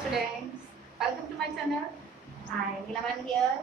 students, welcome to my channel. I am Nilaman here,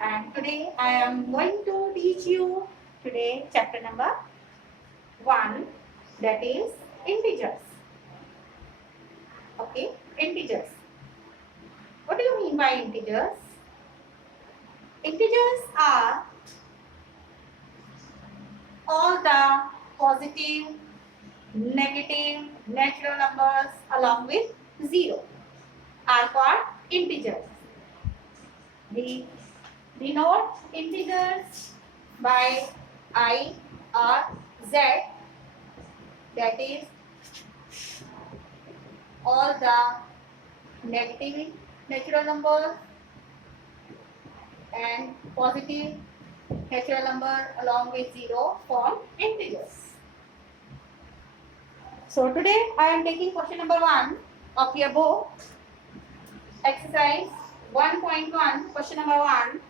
and today I am going to teach you today chapter number 1, that is integers. Okay, integers. What do you mean by integers? Integers are all the positive, negative, natural numbers along with 0 are called integers. We denote integers by I or Z, that is all the negative natural numbers and positive natural number along with 0 form integers. So today I am taking question number 1 of your book, exercise 1.1, question number 1.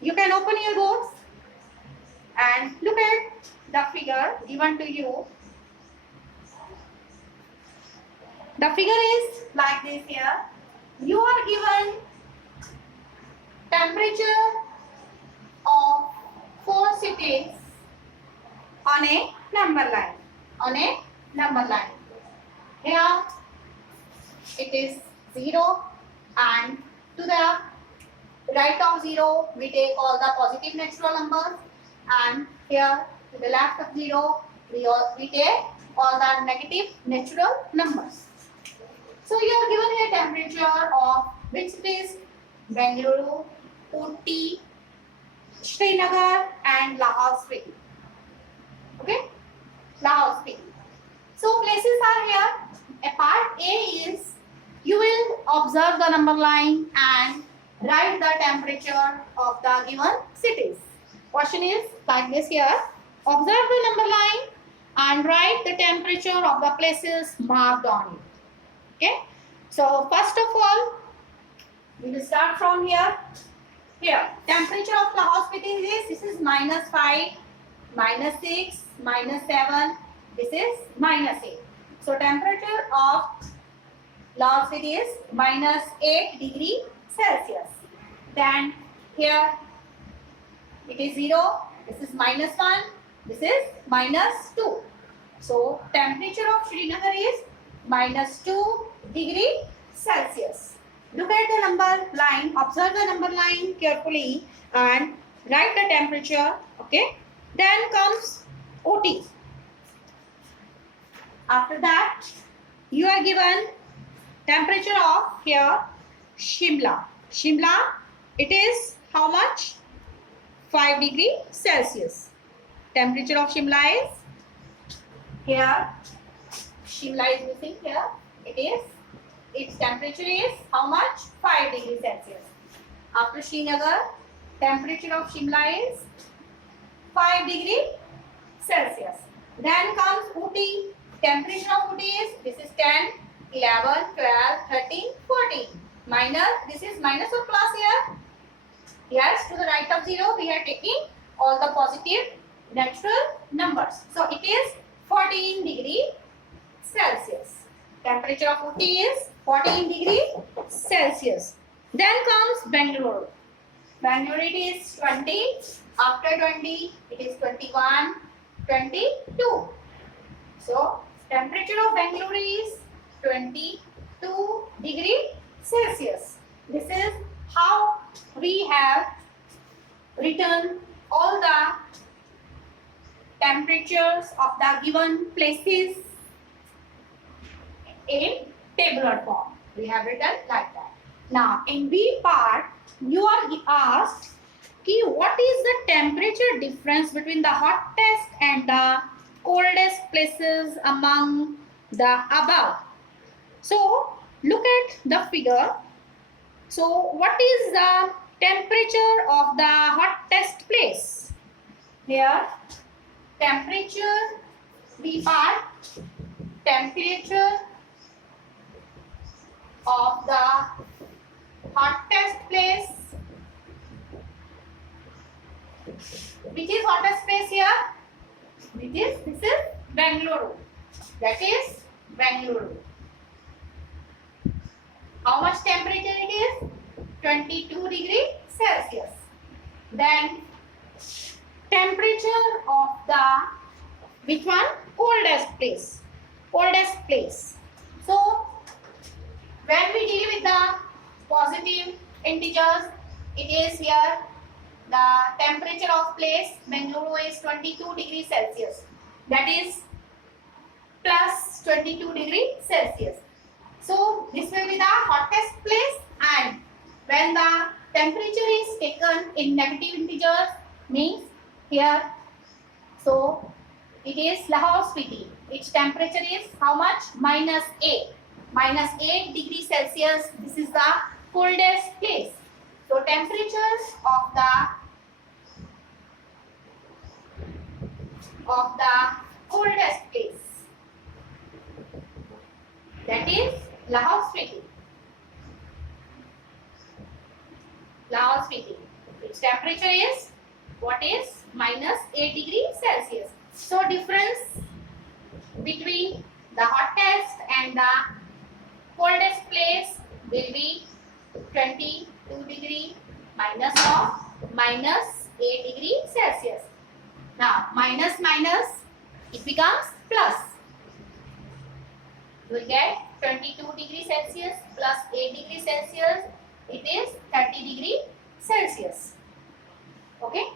You can open your books and look at the figure given to you. The figure is like this here. You are given temperature of 4 cities on a number line. Here it is 0, and to the right of 0 we take all the positive natural numbers, and here to the left of 0 we take all the negative natural numbers. So you are given a temperature of which cities? Bengaluru, Ooty, Srinagar and Lahore Spiti. Okay, Lahore Spiti. So places are here. A part A is you will observe the number line and write the temperature of the given cities. Question is like this here. Observe the number line and write the temperature of the places marked on it. Okay. So first of all, we will start from here. Here, temperature of Lahore Spiti is this is -5, -6, -7. This is -8. So temperature of Lahore Spiti is -8 degree Celsius. Then here it is 0. This is -1. This is -2. So temperature of Srinagar is -2 degree Celsius. Look at the number line, observe the number line carefully and write the temperature. Okay. Then comes Ooty. After that, you are given temperature of here Shimla. Shimla, it is how much? 5 degree Celsius. Temperature of Shimla is here. Shimla is missing here. Its temperature is how much? 5 degree Celsius. After Srinagar, temperature of Shimla is 5 degree Celsius. Then comes Ooty. Temperature of Ooty is, this is 10, 11, 12, 13, 14. This is minus or plus here? Yes, to the right of 0, we are taking all the positive natural numbers. So it is 14 degree Celsius. Temperature of Ooty is 14 degree Celsius. Then comes Bengaluru. Bengaluru it is 20. After 20, it is 21, 22. So temperature of Bengaluru is 22 degree Celsius. This is how we have written all the temperatures of the given places in tabular form. We have written like that. Now in B part, you are asked what is the temperature difference between the hottest and the coldest places among the above. So look at the figure. So what is the temperature of the hottest place? Here temperature, B part, temperature of the hottest place. Which is hottest place here? This is Bengaluru. That is Bengaluru. How much temperature it is? 22 degree Celsius. Then temperature of the which one? Coldest place. Coldest place. So when we deal with the positive integers, it is here the temperature of place Bengaluru is 22 degrees Celsius. That is plus 22 degrees Celsius. So this will be the hottest place, and when the temperature is taken in negative integers means here, so it is Lahore Spiti. Its temperature is how much? -8. -8 degrees Celsius. This is the coldest place. So temperatures of the coldest place, that is Lahore Spiti. Lahore Spiti. Its temperature is what is? -8 degrees Celsius. So difference between the hottest and the coldest place will be 22 degree minus of -8 degree Celsius. Now minus it becomes plus. You will get 22 degree Celsius plus 8 degree Celsius. It is 30 degree Celsius. Okay.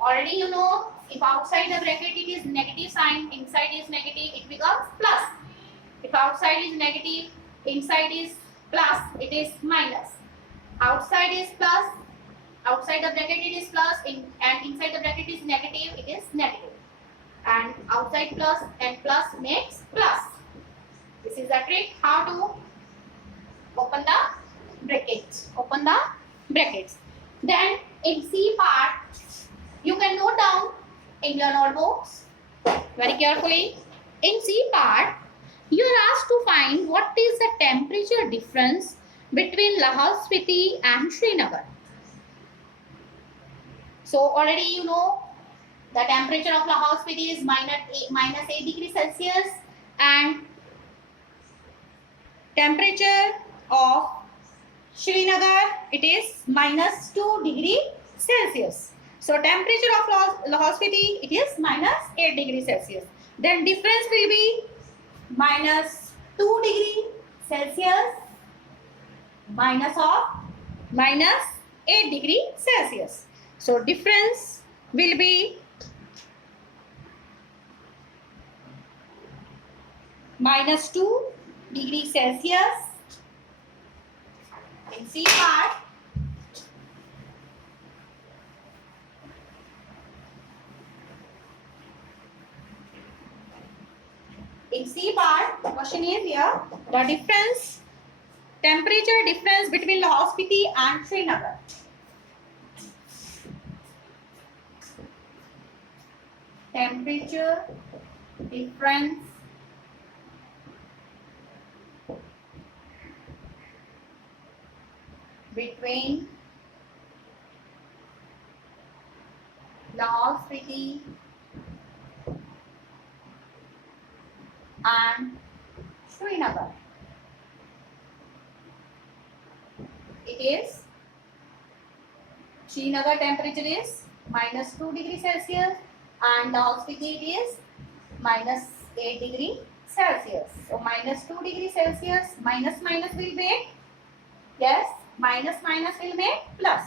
Already you know, if outside the bracket it is negative sign, inside is negative, it becomes plus. If outside is negative, inside is plus, it is minus. Outside is plus, outside the bracket it is plus, and inside the bracket is negative, it is negative. And outside plus and plus makes plus. This is the trick how to open the brackets. Open the brackets. Then in C part, you can note down in your notebooks very carefully. In C part, you are asked to find what is the temperature difference between Lahore Spiti and Srinagar. So already you know the temperature of Lahore Spiti is -8 degrees Celsius, and temperature of Srinagar, it is -2 degree Celsius. So temperature of Lahore Spiti, it is -8 degree Celsius. Then difference will be -2 degree Celsius minus of -8 degree Celsius. So difference will be -2 degree Celsius in C part. In C part, the question is here, the difference, temperature difference between Lahore Spiti and Srinagar. Temperature difference between Lahore Spiti and Srinagar. It is Srinagar temperature is -2 degree Celsius and Lahore Spiti it is -8 degree Celsius. So -2 degree Celsius minus will make, yes, minus will make plus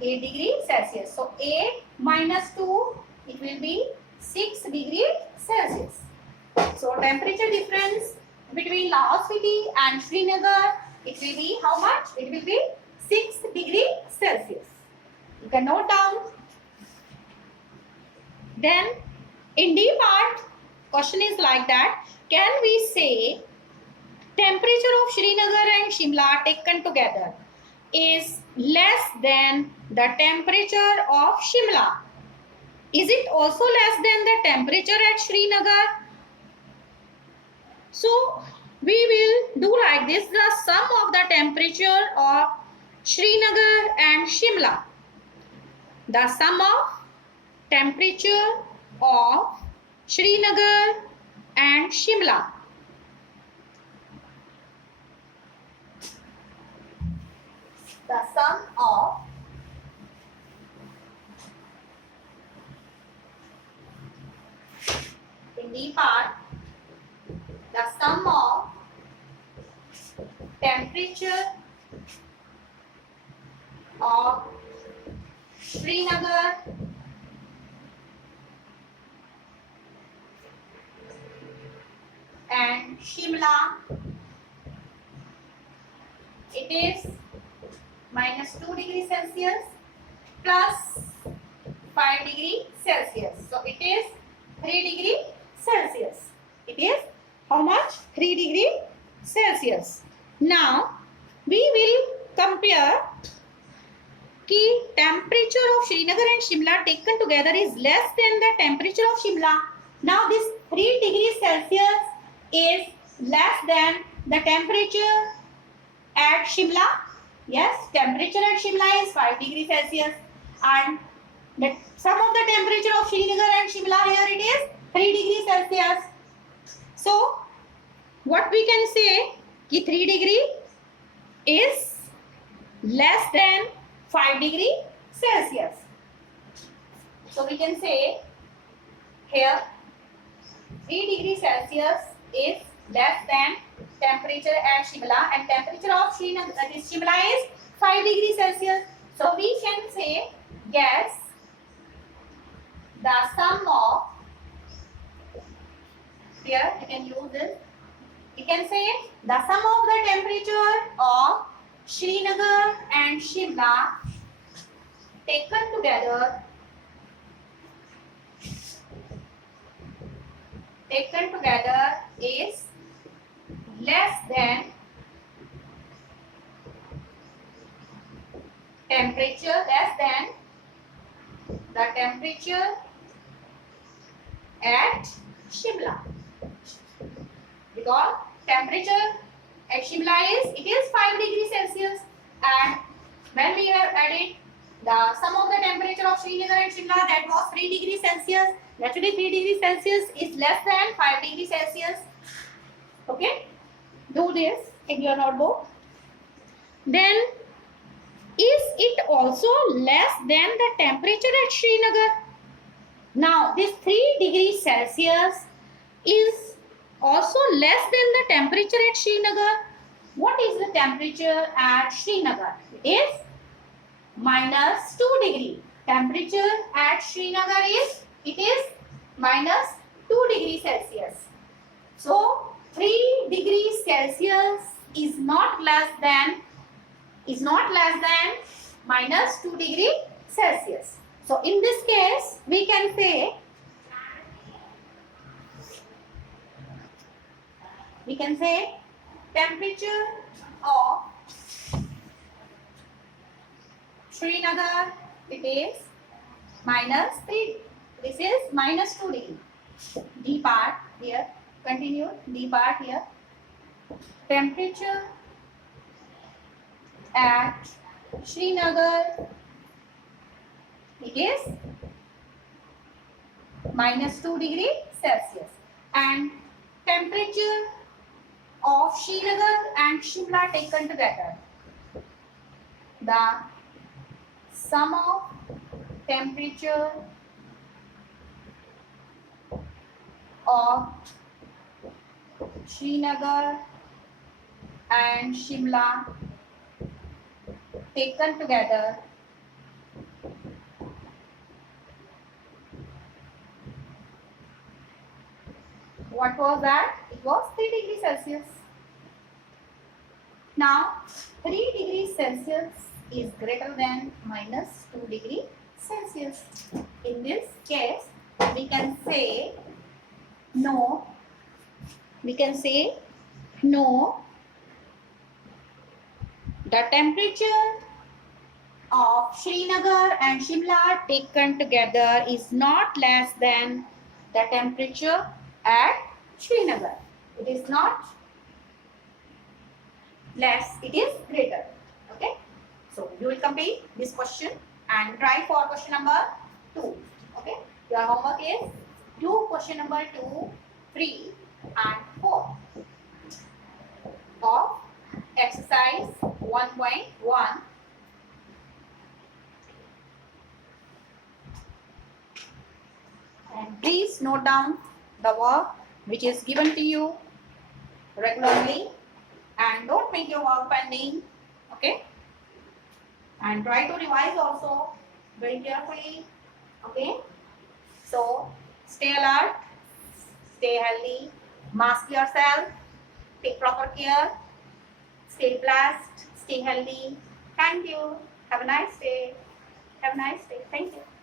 8 degree Celsius. So 8 minus 2, it will be 6 degree Celsius. So temperature difference between Lahore Spiti and Srinagar, it will be how much? It will be 6 degree Celsius. You can note down. Then in D part, question is like that. Can we say temperature of Srinagar and Shimla taken together is less than the temperature of Shimla? Is it also less than the temperature at Srinagar? So we will do like this, the sum of the temperature of Srinagar and Shimla. The sum of temperature of Srinagar and Shimla the sum of in D part, the sum of temperature of Srinagar and Shimla, it is -2 degrees Celsius plus 5 degrees Celsius. So it is 3 degrees Celsius. It is how much? 3 degrees Celsius. Now we will compare कि temperature of Srinagar and Shimla taken together is less than the temperature of Shimla. Now this 3 degrees Celsius is less than the temperature at Shimla. Yes, temperature at Shimla is 5 degrees Celsius and the sum of the temperature of Srinagar and Shimla here it is 3 degrees Celsius. So what we can say कि 3 degree is less than 5 degrees Celsius. So we can say here 3 degrees Celsius is less than temperature at Shimla and temperature of Shimla is 5 degrees Celsius. So we can say yes, the sum of, here you can use this, you can say the sum of the temperature of Srinagar and Shimla taken together is less than the temperature at Shimla, because temperature at Shimla is 5 degrees Celsius and when we have added the sum of the temperature of Srinagar and Shimla, that was 3 degrees Celsius. Naturally 3 degrees Celsius is less than 5 degrees Celsius. Okay, do this in your notebook. Then is it also less than the temperature at Srinagar? Now this 3 degrees Celsius is also less than the temperature at Srinagar. What is the temperature at Srinagar? It is -2 degree. Temperature at Srinagar is -2 degrees Celsius. So 3 degrees Celsius is not less than -2 degrees Celsius. So in this case we can say temperature of Srinagar, it is -3. This is -2 degree. D part here. Continue. D part here. Temperature at Srinagar, it is -2 degrees Celsius and temperature of Srinagar and Shimla taken together, the sum of temperature of Srinagar and Shimla taken together what was that? It was 3 degrees Celsius. Now 3 degrees Celsius is greater than -2 degrees Celsius. In this case we can say no. The temperature of Srinagar and Shimla taken together is not less than the temperature at Srinagar. It is not less, it is greater. Okay. So you will complete this question and try for question number 2. Okay. Your homework is do question number 2, 3 and 4 of exercise 1.1 please note down the work which is given to you regularly and don't make your work pending. Okay? And try to revise also very carefully. Okay? So stay alert, stay healthy, mask yourself, take proper care, stay blessed, stay healthy. Thank you. Have a nice day. Have a nice day. Thank you.